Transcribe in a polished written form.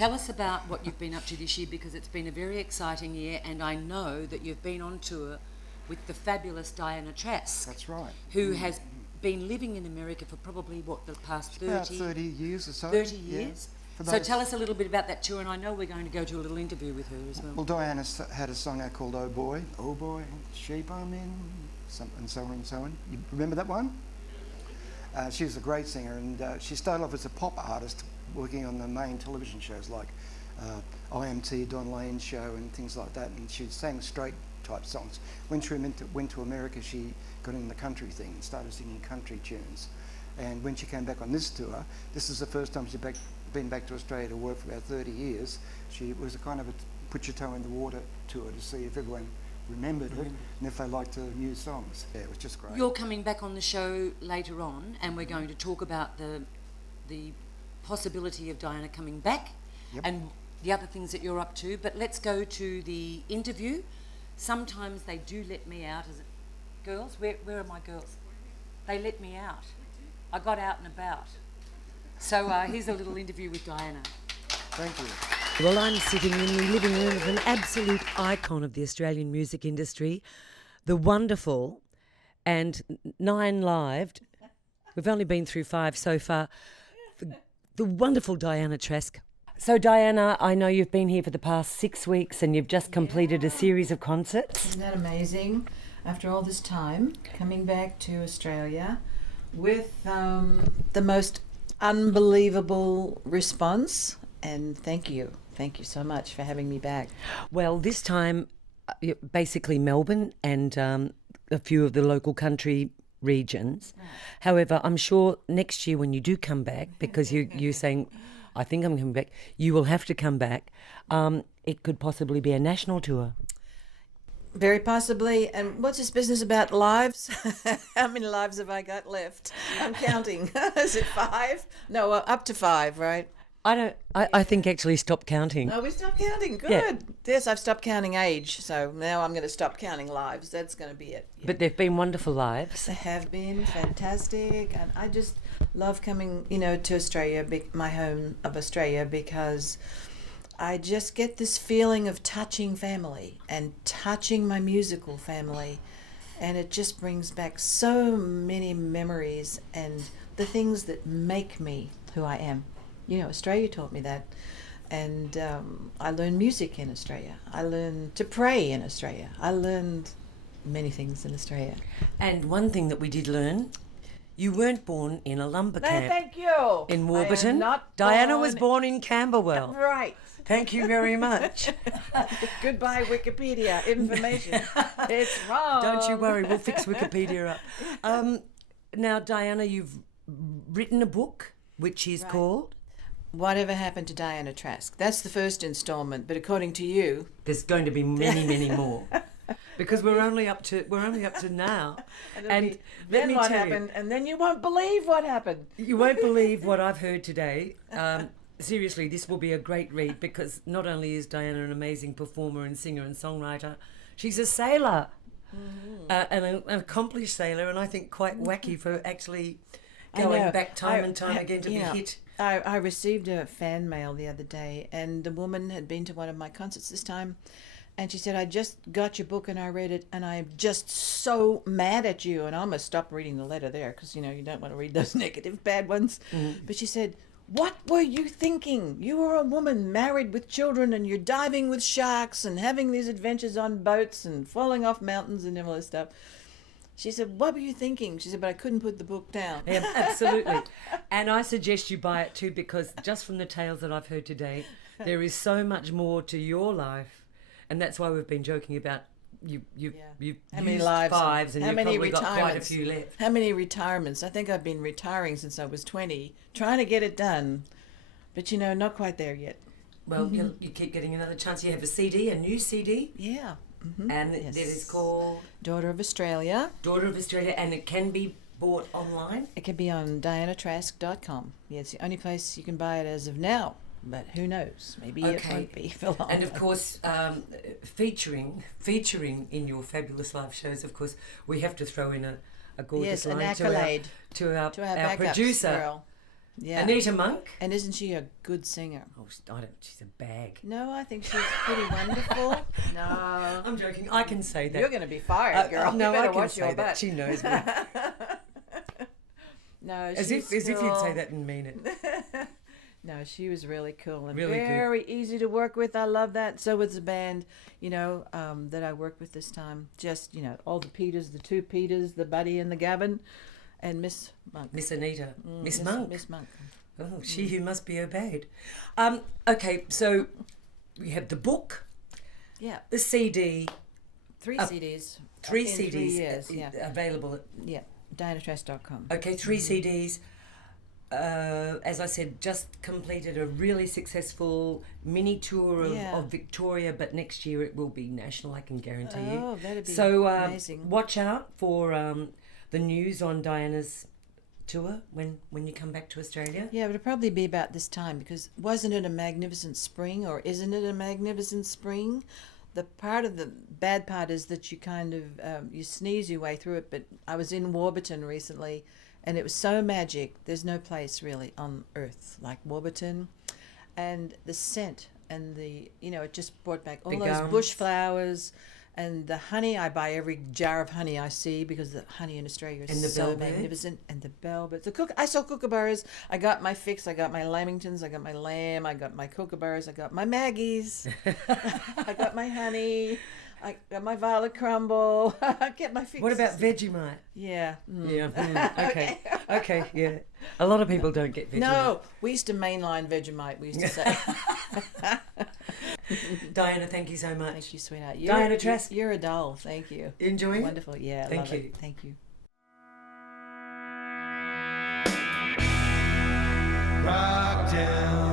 Tell us about what you've been up to this year, because it's been a very exciting year, and I know that you've been on tour with the fabulous Diana Trask. That's right. Who has been living in America for probably, the past 30? About 30 years or so. 30 years? Yeah. So tell us a little bit about that tour, and I know we're going to go to a little interview with her as well. Well, Diana had a song out called Oh Boy, Shape I'm In, and so on and so on. You remember that one? She was a great singer, and she started off as a pop artist working on the main television shows like IMT, Don Lane's show and things like that, and she sang straight type songs. When she went to America, she got in the country thing and started singing country tunes. And when she came back on this tour, this is the first time she'd been back to Australia to work for about 30 years. She was a kind of a put your toe in the water tour to see if everyone remembered it and if they liked her new songs. Yeah, it was just great. You're coming back on the show later on, and we're going to talk about the possibility of Diana coming back and the other things that you're up to. But let's go to the interview. Sometimes they do let me out. Girls? Where are my girls? They let me out. I got out and about. So here's a little interview with Diana. Thank you. Well, I'm sitting in the living room of an absolute icon of the Australian music industry, the wonderful and 9 lived. We've only been through 5 so far. The wonderful Diana Trask. So, Diana, I know you've been here for the past 6 weeks and you've just completed a series of concerts. Isn't that amazing? After all this time, coming back to Australia with the most unbelievable response, and thank you so much for having me back. Well, this time, basically Melbourne and a few of the local country regions. Right. However, I'm sure next year when you do come back, because you're saying, I think I'm coming back, you will have to come back. It could possibly be a national tour. Very possibly. And what's this business about lives? How many lives have I got left? I'm counting. Is it 5? No, up to 5, right? I think actually stop counting. Oh, we stopped counting. Good. Yeah. Yes, I've stopped counting age, so now I'm going to stop counting lives. That's going to be it. Yeah. But they've been wonderful lives. They have been fantastic, and I just love coming, to Australia, my home of Australia, because I just get this feeling of touching family and touching my musical family, and it just brings back so many memories and the things that make me who I am. Australia taught me that, and I learned music in Australia. I learned to pray in Australia. I learned many things in Australia. And one thing that we did learn, you weren't born in a lumber camp. Thank you. In Warburton. Not Diana was born in Camberwell. Right. Thank you very much. Goodbye, Wikipedia information. It's wrong. Don't you worry, we'll fix Wikipedia up. Now, Diana, you've written a book, which is called Whatever Happened to Diana Trask. That's the first installment, but according to you, there's going to be many, many more. Because we're only up to now. And let me what tell happened, you, and then you won't believe what happened. You won't believe what I've heard today. Seriously, this will be a great read, because not only is Diana an amazing performer and singer and songwriter, she's a sailor, an accomplished sailor, and I think quite wacky for actually going back time and time again to be hit. I received a fan mail the other day, and the woman had been to one of my concerts this time, and she said, I just got your book and I read it, and I'm just so mad at you. And I almost stopped reading the letter there, because, you don't want to read those negative, bad ones. Mm-hmm. But she said, what were you thinking? You were a woman married with children, and you're diving with sharks and having these adventures on boats and falling off mountains and all this stuff. She said, what were you thinking? She said, but I couldn't put the book down. Yeah, absolutely. And I suggest you buy it too, because just from the tales that I've heard today, there is so much more to your life. And that's why we've been joking about you've how many used lives 5s and how you've many probably got quite a few left. How many retirements? I think I've been retiring since I was 20, trying to get it done. But, not quite there yet. Well, you keep getting another chance. You have a new CD. Yeah. Mm-hmm. And it is called Daughter of Australia. Daughter of Australia, and it can be bought online? It can be on dianatrask.com. Yeah, it's the only place you can buy it as of now. But who knows? Maybe it won't be for long. And of course, featuring in your fabulous live shows, of course, we have to throw in a gorgeous line an accolade to our backups, producer, girl. Yeah. Anita Monk. And isn't she a good singer? Oh, I don't. She's a bag. No, I think she's pretty wonderful. No. I'm joking. I can say that. You're going to be fired, girl. No, you better I can watch say your that. butt. She knows me. No, As if you'd say that and mean it. No, she was really cool and Really good. very easy to work with. I love that. So was the band, that I worked with this time. Just, all the Peters, the two Peters, the Buddy and the Gavin, and Miss Monk. Miss Anita. Miss Monk. Miss Monk. Oh, she who must be obeyed. Okay, so we have the book, Yeah. the CD, 3 CDs. three in CDs 3 years. Yeah. available. Yeah. DianaTrask.com. Okay, 3 CDs. As I said, just completed a really successful mini tour of Victoria, but next year it will be national, I can guarantee you. Oh, that'd be so, amazing. watch out for the news on Diana's tour when you come back to Australia. Yeah, it'll probably be about this time because wasn't it a magnificent spring, or isn't it a magnificent spring? The bad part is that you kind of you sneeze your way through it. But I was in Warburton recently, and it was so magic. There's no place really on earth like Warburton, and the scent and it just brought back all The those gums. bush flowers. And the honey, I buy every jar of honey I see because the honey in Australia is And the so bellbirds. magnificent. And the bellbirds. I saw kookaburras. I got my fix. I got my lamingtons. I got my lamb. I got my kookaburras. I got my Maggies. I got my honey. I got my violet crumble. I get my fix. What about Vegemite? Yeah. Yeah. Okay. Okay. Yeah. A lot of people don't get Vegemite. No, we used to mainline Vegemite. We used to say. Diana, thank you so much. Thank you, sweetheart. Diana Trask. You're a doll. Thank you. Enjoying it? Wonderful. Yeah. Thank love you. It. Thank you. Wrokdown.